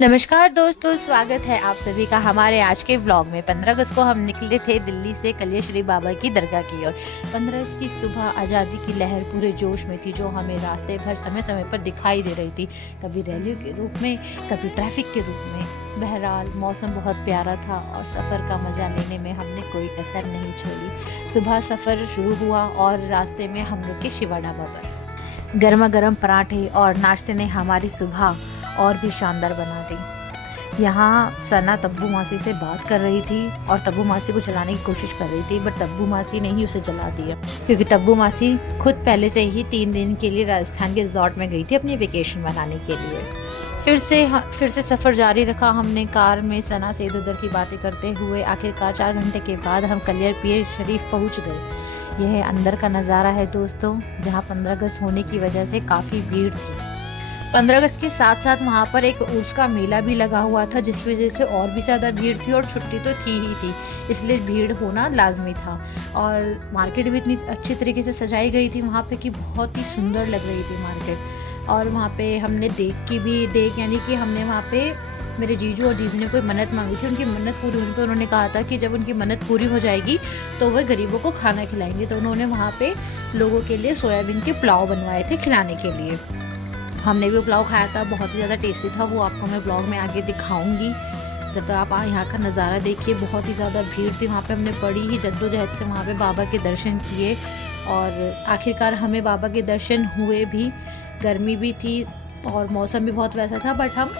नमस्कार दोस्तों, स्वागत है आप सभी का हमारे आज के व्लॉग में। 15 अगस्त को हम निकले थे दिल्ली से कलिया श्री बाबा की दरगाह की ओर। 15 अगस्त की सुबह आज़ादी की लहर पूरे जोश में थी, जो हमें रास्ते भर समय समय पर दिखाई दे रही थी, कभी रैलियों के रूप में, कभी ट्रैफिक के रूप में। बहरहाल मौसम बहुत प्यारा था और सफ़र का मज़ा लेने में हमने कोई कसर नहीं छोड़ी। सुबह सफ़र शुरू हुआ और रास्ते में हम लोग के शिवा ढाबा पर गर्मा गर्म पराठे और नाश्ते ने हमारी सुबह और भी शानदार बना दी। यहाँ सना तब्बू मासी से बात कर रही थी और तब्बू मासी को जलाने की कोशिश कर रही थी, बट तब्बू मासी ने ही उसे जला दिया, क्योंकि तब्बू मासी खुद पहले से ही 3 दिन के लिए राजस्थान के रिजॉर्ट में गई थी अपनी वेकेशन मनाने के लिए। फिर से सफ़र जारी रखा हमने कार में सना से इधर उधर की बातें करते हुए। आखिरकार 4 घंटे के बाद हम कलियर पीर शरीफ पहुँच गए। यह अंदर का नज़ारा है दोस्तों, जहाँ 15 अगस्त होने की वजह से काफ़ी भीड़ थी। 15 अगस्त के साथ साथ वहाँ पर एक उर्स का मेला भी लगा हुआ था, जिस वजह से और भी ज़्यादा भीड़ थी, और छुट्टी तो थी ही थी, इसलिए भीड़ होना लाजमी था। और मार्केट भी इतनी अच्छी तरीके से सजाई गई थी वहाँ पे कि बहुत ही सुंदर लग रही थी मार्केट। और वहाँ पे हमने डेक यानी कि हमने वहाँ पे मेरे जीजू और दीदी ने कोई मन्नत मांगी थी। उनकी मन्नत पूरी होने पर उन्होंने कहा था कि जब उनकी मन्नत पूरी हो जाएगी तो वह गरीबों को खाना खिलाएंगे। तो उन्होंने वहाँ पे लोगों के लिए सोयाबीन के पुलाव बनवाए थे खिलाने के लिए। हमने भी पुलाव खाया था, बहुत ही ज़्यादा टेस्टी था। वो आपको मैं ब्लॉग में आगे दिखाऊंगी। जब तक आप यहाँ का नज़ारा देखिए, बहुत ही ज़्यादा भीड़ थी वहाँ पे। हमने बड़ी ही जद्दोजहद से वहाँ पे बाबा के दर्शन किए और आखिरकार हमें बाबा के दर्शन हुए भी। गर्मी भी थी और मौसम भी बहुत वैसा था, बट हम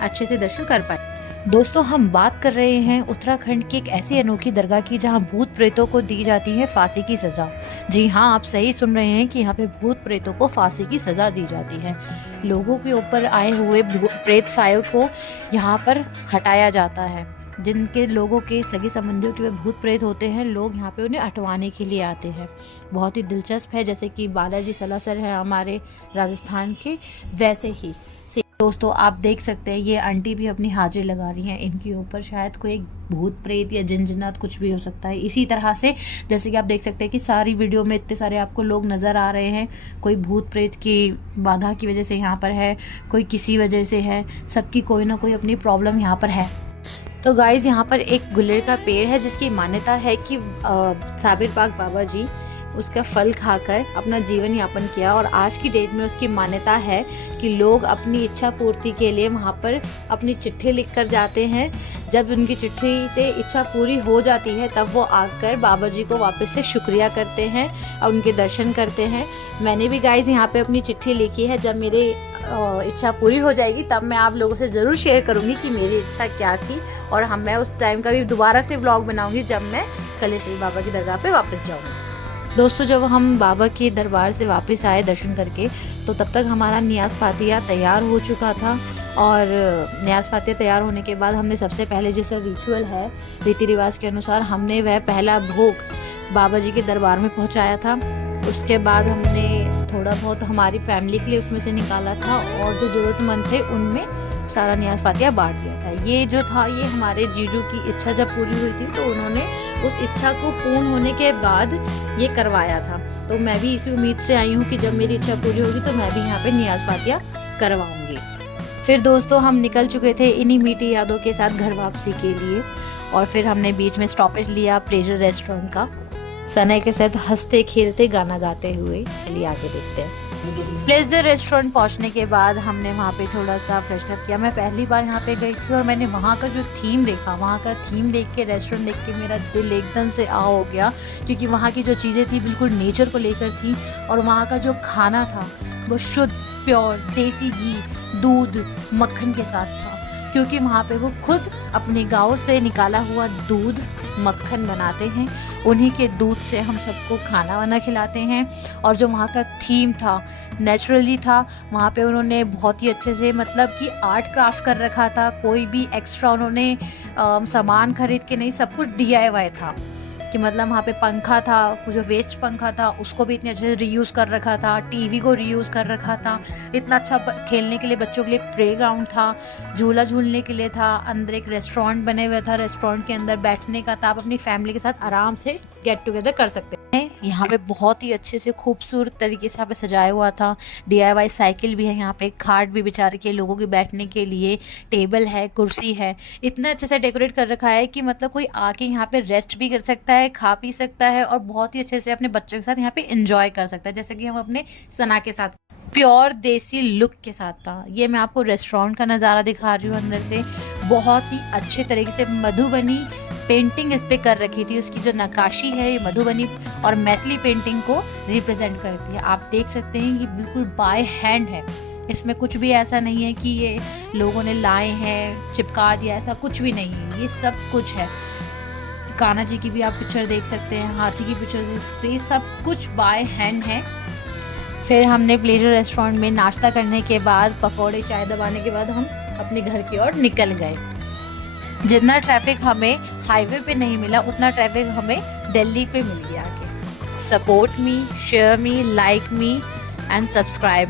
अच्छे से दर्शन कर पाए। दोस्तों, हम बात कर रहे हैं उत्तराखंड की एक ऐसी अनोखी दरगाह की, जहां भूत प्रेतों को दी जाती है फांसी की सज़ा। जी हाँ, आप सही सुन रहे हैं कि यहाँ पे भूत प्रेतों को फांसी की सज़ा दी जाती है। लोगों के ऊपर आए हुए प्रेत सायों को यहाँ पर हटाया जाता है। जिनके लोगों के सगे संबंधियों के भूत प्रेत होते हैं, लोग यहाँ पे उन्हें हटवाने के लिए आते हैं। बहुत ही दिलचस्प है, जैसे कि बालाजी सलासर है हमारे राजस्थान के, वैसे ही दोस्तों आप देख सकते हैं ये आंटी भी अपनी हाजिर लगा रही हैं। इनके ऊपर शायद कोई भूत प्रेत या जिन्नात कुछ भी हो सकता है। इसी तरह से जैसे कि आप देख सकते हैं कि सारी वीडियो में इतने सारे आपको लोग नज़र आ रहे हैं। कोई भूत प्रेत की बाधा की वजह से यहाँ पर है, कोई किसी वजह से है, सबकी कोई ना कोई अपनी प्रॉब्लम यहाँ पर है। तो गाइज़, यहाँ पर एक गुल्लड़ का पेड़ है जिसकी मान्यता है कि साबिर पाक बाबा जी उसका फल खाकर अपना जीवन यापन किया, और आज की डेट में उसकी मान्यता है कि लोग अपनी इच्छा पूर्ति के लिए वहाँ पर अपनी चिट्ठी लिख कर जाते हैं। जब उनकी चिट्ठी से इच्छा पूरी हो जाती है तब वो आकर बाबा जी को वापस से शुक्रिया करते हैं और उनके दर्शन करते हैं। मैंने भी गाइज़ यहाँ पे अपनी चिट्ठी लिखी है। जब मेरी इच्छा पूरी हो जाएगी तब मैं आप लोगों से ज़रूर शेयर करूँगी कि मेरी इच्छा क्या थी, और मैं उस टाइम का भी दोबारा से व्लॉग बनाऊँगी जब मैं कलिया श्री बाबा की दरगाह पर वापस जाऊँगी। दोस्तों, जब हम बाबा के दरबार से वापस आए दर्शन करके, तो तब तक हमारा नियाज़ फातिया तैयार हो चुका था। और नियाज़ फातिया तैयार होने के बाद हमने सबसे पहले, जैसा रिचुअल है रीति रिवाज के अनुसार, हमने वह पहला भोग बाबा जी के दरबार में पहुंचाया था। उसके बाद हमने थोड़ा बहुत हमारी फैमिली के लिए उसमें से निकाला था, और जो ज़रूरतमंद थे उनमें सारा नियाज़ फातिया बांट दिया था। ये जो था, ये हमारे जीजू की इच्छा जब पूरी हुई थी तो उन्होंने उस इच्छा को पूर्ण होने के बाद ये करवाया था। तो मैं भी इसी उम्मीद से आई हूँ कि जब मेरी इच्छा पूरी होगी तो मैं भी यहाँ पे नियाज़ फातिया करवाऊँगी। फिर दोस्तों, हम निकल चुके थे इन्हीं मीठी यादों के साथ घर वापसी के लिए, और फिर हमने बीच में स्टॉपेज लिया प्लेजर रेस्टोरेंट का, सना के साथ हंसते खेलते गाना गाते हुए। चलिए आगे देखते हैं। प्लेजर रेस्टोरेंट पहुंचने के बाद हमने वहाँ पे थोड़ा सा फ्रेशनअप किया। मैं पहली बार यहाँ पे गई थी और मैंने वहाँ का जो थीम देखा, वहाँ का थीम देख के, रेस्टोरेंट देख के मेरा दिल एकदम से आ हो गया, क्योंकि वहाँ की जो चीज़ें थी बिल्कुल नेचर को लेकर थी, और वहाँ का जो खाना था वो शुद्ध प्योर देसी घी, दूध, मक्खन के साथ था, क्योंकि वहाँ पे वो खुद अपने गाँव से निकाला हुआ दूध मक्खन बनाते हैं। उन्हीं के दूध से हम सबको खाना वाना खिलाते हैं। और जो वहाँ का थीम था नेचुरली था। वहाँ पे उन्होंने बहुत ही अच्छे से, मतलब कि आर्ट क्राफ्ट कर रखा था। कोई भी एक्स्ट्रा उन्होंने सामान खरीद के नहीं, सब कुछ DIY था। कि मतलब वहाँ पे पंखा था, जो वेस्ट पंखा था उसको भी इतने अच्छे से रीयूज़ कर रखा था, टीवी को रीयूज़ कर रखा था, इतना अच्छा खेलने के लिए बच्चों के लिए प्लेग्राउंड था, झूला झूलने के लिए था, अंदर एक रेस्टोरेंट बने हुए था, रेस्टोरेंट के अंदर बैठने का था, आप अपनी फैमिली के साथ आराम से गेट टुगेदर कर सकते हैं। यहाँ पे बहुत ही अच्छे से खूबसूरत तरीके से यहाँ पे सजाया हुआ था। DIY साइकिल भी है, यहाँ पे खाट भी बिछा रखी है लोगों के बैठने के लिए, टेबल है, कुर्सी है। इतना अच्छे से डेकोरेट कर रखा है कि मतलब कोई आके यहाँ पे रेस्ट भी कर सकता है, खा पी सकता है और बहुत ही अच्छे से अपने बच्चों के साथ यहाँ पे एंजॉय कर सकता है, जैसे कि हम अपने सना के साथ प्योर देसी लुक के साथ था। ये मैं आपको रेस्टोरेंट का नज़ारा दिखा रही हूँ अंदर से। बहुत ही अच्छे तरीके से मधुबनी पेंटिंग इस पे कर रखी थी। उसकी जो नक्काशी है ये मधुबनी और मैथिली पेंटिंग को रिप्रेजेंट करती है। आप देख सकते हैं कि बिल्कुल बाय हैंड है, इसमें कुछ भी ऐसा नहीं है कि ये लोगों ने लाए हैं चिपका दिया, ऐसा कुछ भी नहीं है। ये सब कुछ है। कान्हा जी की भी आप पिक्चर देख सकते हैं, हाथी की पिक्चर देख सकते हैं, सब कुछ बाय हैंड है। फिर हमने प्लेजर रेस्टोरेंट में नाश्ता करने के बाद, पकौड़े चाय दबाने के बाद हम अपने घर की ओर निकल गए। जितना ट्रैफिक हमें हाईवे पे नहीं मिला उतना ट्रैफिक हमें दिल्ली पे मिल गया। Support me, share me, like me and subscribe.